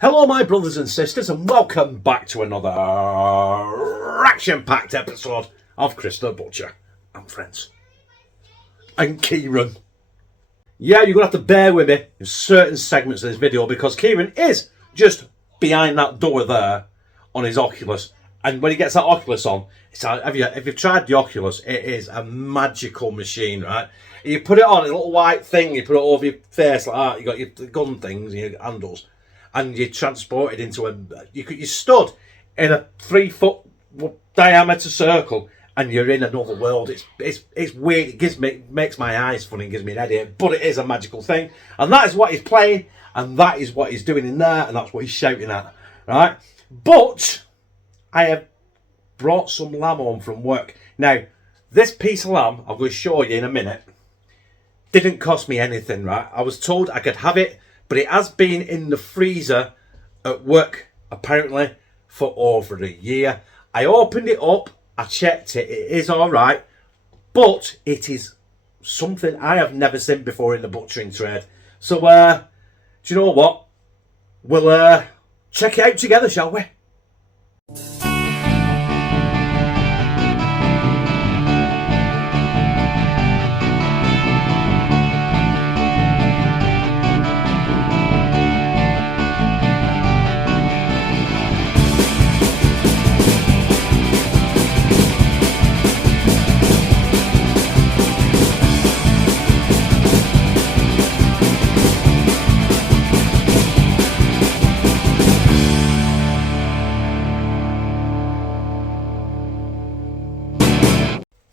Hello my brothers and sisters and welcome back to another action-packed episode of Chris the Butcher and Friends. And Kieran. Yeah, you're going to have to bear with me in certain segments of this video because Kieran is just behind that door there on his Oculus. And when he gets that Oculus on, if you've tried the Oculus, it is a magical machine, right? You put it on, a little white thing, you put it over your face like that, you got your gun things, your handles. And you're transported into you stood in a 3-foot diameter circle, and you're in another world. It's weird. It makes my eyes funny, and gives me an headache. But it is a magical thing, and that is what he's playing, and that is what he's doing in there, and that's what he's shouting at, right? But I have brought some lamb home from work. Now, this piece of lamb I'm going to show you in a minute didn't cost me anything, right? I was told I could have it. But it has been in the freezer at work, apparently, for over a year. I opened it up, I checked it, it is alright, but it is something I have never seen before in the butchering trade. So, do you know what? We'll check it out together, shall we?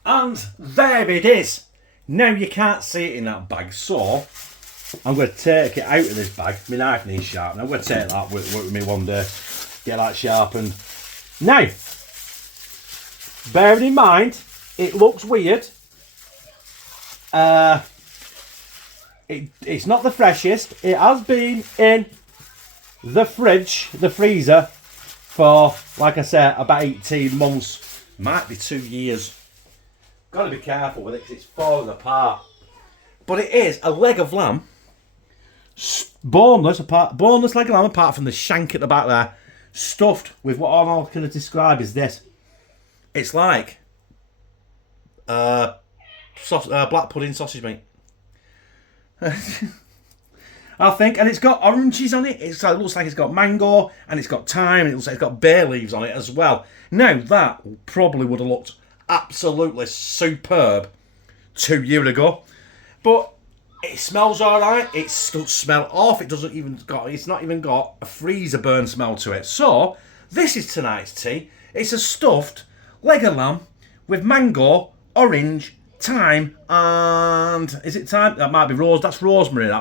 And there it is. Now you can't see it in that bag, so I'm going to take it out of this bag. My knife needs sharpening. I'm going to take that with me one day, get that sharpened. Now, bearing in mind, it looks weird. It's not the freshest. It has been in the freezer, for, like I said, about 18 months. Might be 2 years. Got to be careful with it because it's falling apart. But it is a leg of lamb, boneless leg of lamb apart from the shank at the back there, stuffed with what I'm all going to describe as this. It's like black pudding sausage meat. I think, and it's got oranges on it. It looks like it's got mango and it's got thyme and it looks like it's got bay leaves on it as well. Now that probably would have looked absolutely superb 2 years ago, but it smells all right. It doesn't smell off. It's not even got a freezer burn smell to it. So this is tonight's tea. It's a stuffed leg of lamb with mango, orange, thyme, and is it thyme? That might be rosemary.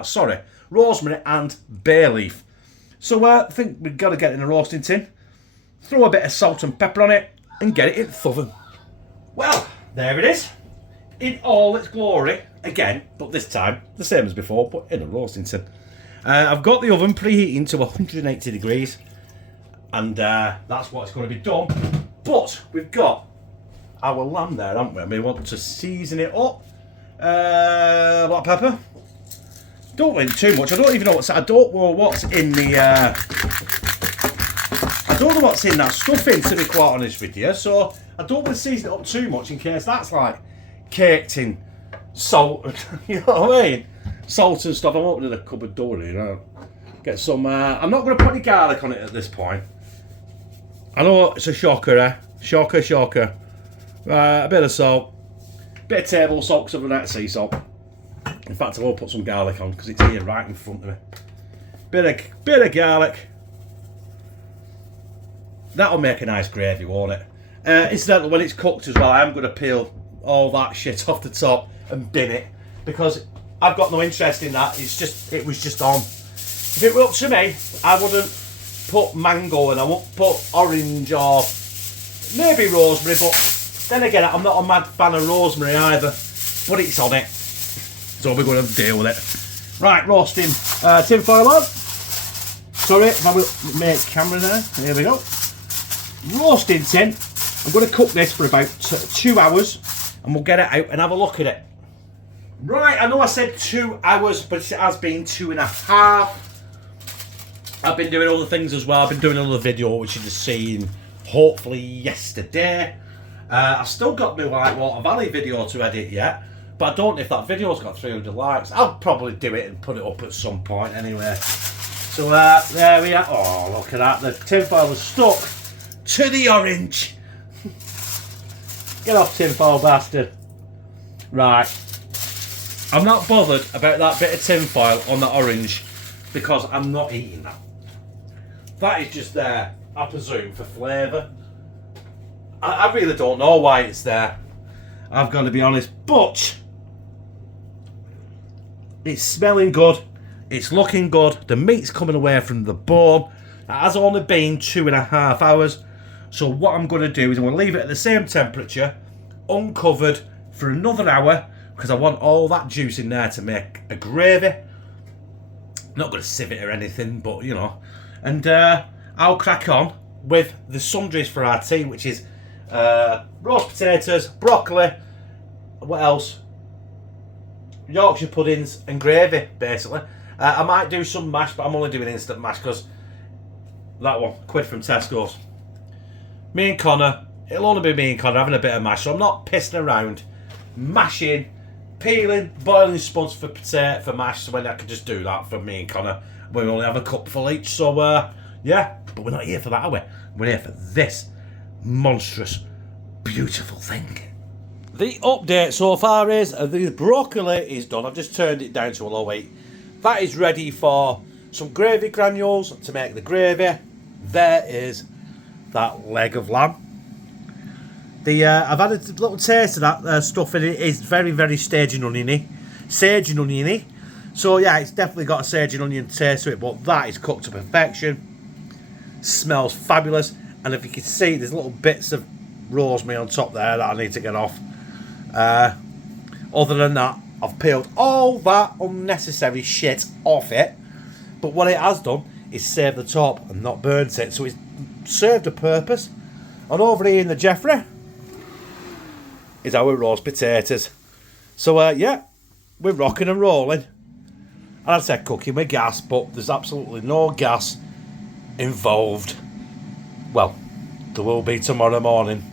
Rosemary and bay leaf. So I think we've got to get it in a roasting tin, throw a bit of salt and pepper on it, and get it in the oven. Well, there it is, in all its glory, again, but this time, the same as before, but in a roasting tin. I've got the oven preheating to 180 degrees, and that's what's going to be done. But we've got our lamb there, haven't we? And we want to season it up. Black pepper. Don't want too much. I don't even know I don't know what's in the... I don't know what's in that stuffing, to be quite honest with you, so I don't want to season it up too much in case that's like caked in salt, you know what I mean? Salt and stuff. I'm opening a cupboard door here, you know. Get some, I'm not going to put any garlic on it at this point. I know it's a shocker, eh? Shocker. A bit of salt, bit of table salt, because I've run out of sea salt. In fact, I will put some garlic on because it's here right in front of me. Bit of garlic. That'll make a nice gravy, won't it? Incidentally, when it's cooked as well, I'm going to peel all that shit off the top and bin it because I've got no interest in that. It was just on. If it were up to me, I wouldn't put mango and I wouldn't put orange or maybe rosemary, but then again, I'm not a mad fan of rosemary either. But it's on it, so we're going to deal with it. Right, roasting tin foil on. Sorry, if I will make camera there. Here we go. Roasting tin. I'm going to cook this for about 2 hours and we'll get it out and have a look at it. Right, I know I said 2 hours, but it has been 2.5. I've been doing other things as well. I've been doing another video which you just seen hopefully yesterday. I've still got my Whitewater Valley video to edit yet, but I don't know if that video's got 300 likes. I'll probably do it and put it up at some point anyway. So there we are. Oh, look at that. The tinfoil is stuck to the orange. Get off, tinfoil bastard. Right. I'm not bothered about that bit of tinfoil on the orange because I'm not eating that. That is just there, I presume, for flavour. I really don't know why it's there. I've got to be honest, but it's smelling good. It's looking good. The meat's coming away from the bone. It has only been 2.5 hours. So what I'm going to do is I'm going to leave it at the same temperature, uncovered, for another hour, because I want all that juice in there to make a gravy. Not going to sieve it or anything, but you know. And I'll crack on with the sundries for our tea, which is roast potatoes, broccoli, what else? Yorkshire puddings and gravy, basically. I might do some mash, but I'm only doing instant mash because that one, quid from Tesco's. Me and Connor, it'll only be me and Connor having a bit of mash, so I'm not pissing around, mashing, peeling, boiling sponge for potato for mash, so when I can just do that for me and Connor. We only have a cupful each, so yeah, but we're not here for that, are we? We're here for this monstrous, beautiful thing. The update so far is the broccoli is done. I've just turned it down to a low heat. That is ready for some gravy granules to make the gravy. There is that leg of lamb. I've had a little taste of that stuff in it. It's very, very sage and oniony. Sage and oniony. So yeah, it's definitely got a sage and onion taste to it, but that is cooked to perfection. Smells fabulous. And if you can see, there's little bits of rosemary on top there that I need to get off. Other than that, I've peeled all that unnecessary shit off it. But what it has done is save the top and not burnt it. So it's served a purpose. And over here in the Jeffrey is our roast potatoes. So yeah, we're rocking and rolling. And I'd say cooking with gas, but there's absolutely no gas involved. Well, there will be tomorrow morning.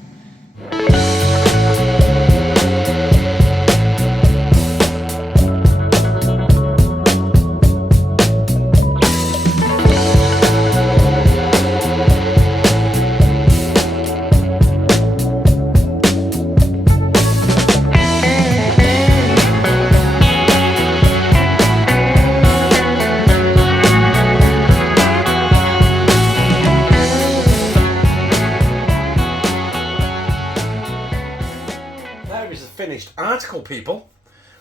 Finished article, people.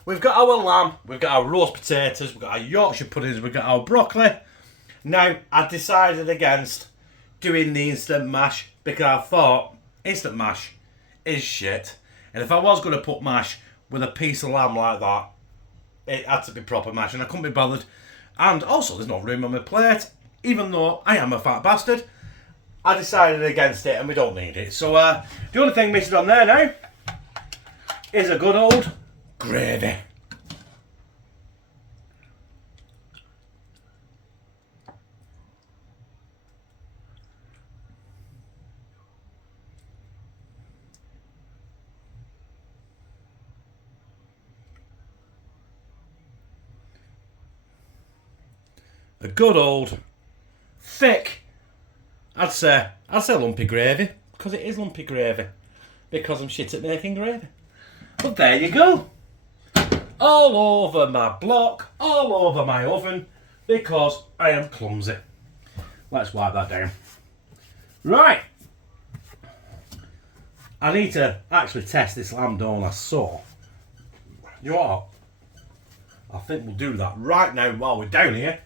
We've got our lamb, we've got our roast potatoes, we've got our Yorkshire puddings, we've got our broccoli. Now, I decided against doing the instant mash because I thought instant mash is shit. And if I was going to put mash with a piece of lamb like that, it had to be proper mash, and I couldn't be bothered. And also, there's no room on my plate, even though I am a fat bastard. I decided against it, and we don't need it. So, the only thing missing on there now is a good old gravy. A good old thick, I'd say lumpy gravy, because it is lumpy gravy, because I'm shit at making gravy. But there you go. All over my block, all over my oven, because I am clumsy. Let's wipe that down. Right. I need to actually test this lamb, don't I? So, you know what? I think we'll do that right now while we're down here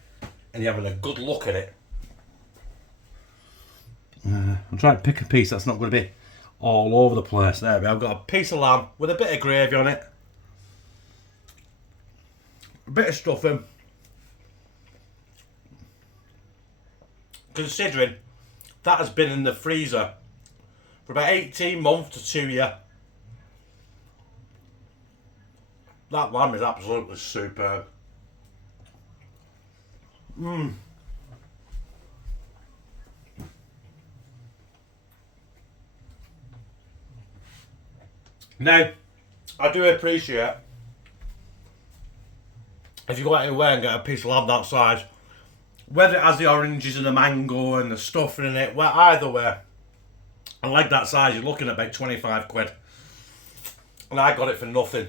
and you're having a good look at it. I'm trying to pick a piece that's not going to be all over the place. There we go. I've got a piece of lamb with a bit of gravy on it, a bit of stuffing. Considering that has been in the freezer for about 18 months to 2 years, that lamb is absolutely superb. Now, I do appreciate if you go out anywhere and get a piece of lamb that size, whether it has the oranges and the mango and the stuffing in it, well, either way, a leg that size, you're looking at about 25 quid. And I got it for nothing.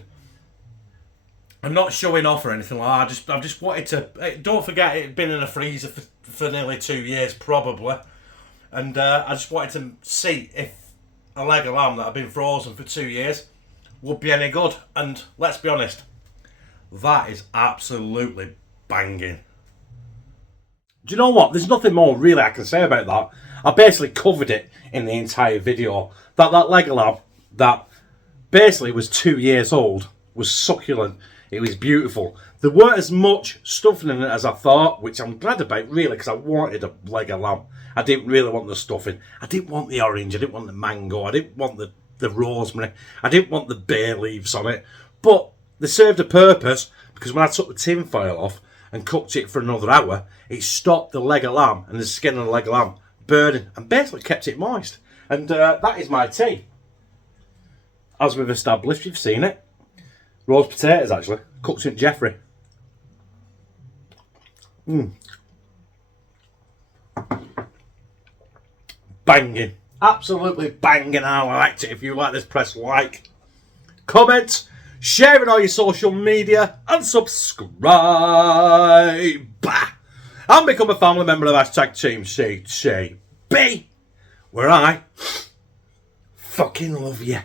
I'm not showing off or anything like that. I've just wanted to. Don't forget, it had been in a freezer for nearly 2 years, probably. And I just wanted to see if a leg of lamb that had been frozen for 2 years would be any good. And let's be honest, that is absolutely banging. Do you know what? There's nothing more really I can say about that. I basically covered it in the entire video. That leg of lamb that basically was 2 years old was succulent. It was beautiful. There weren't as much stuffing in it as I thought, which I'm glad about really, because I wanted a leg of lamb. I didn't really want the stuffing. I didn't want the orange. I didn't want the mango. I didn't want the rosemary. I didn't want the bay leaves on it. But they served a purpose, because when I took the tin foil off and cooked it for another hour, it stopped the leg of lamb and the skin of the leg of lamb burning and basically kept it moist. And that is my tea. As we've established, you've seen it. Roast potatoes, actually. Cooked St. Jeffrey. Banging. Absolutely banging. I liked it. If you like this, press like, comment, share it on your social media, and subscribe. And become a family member of #Team CTB, where I fucking love you.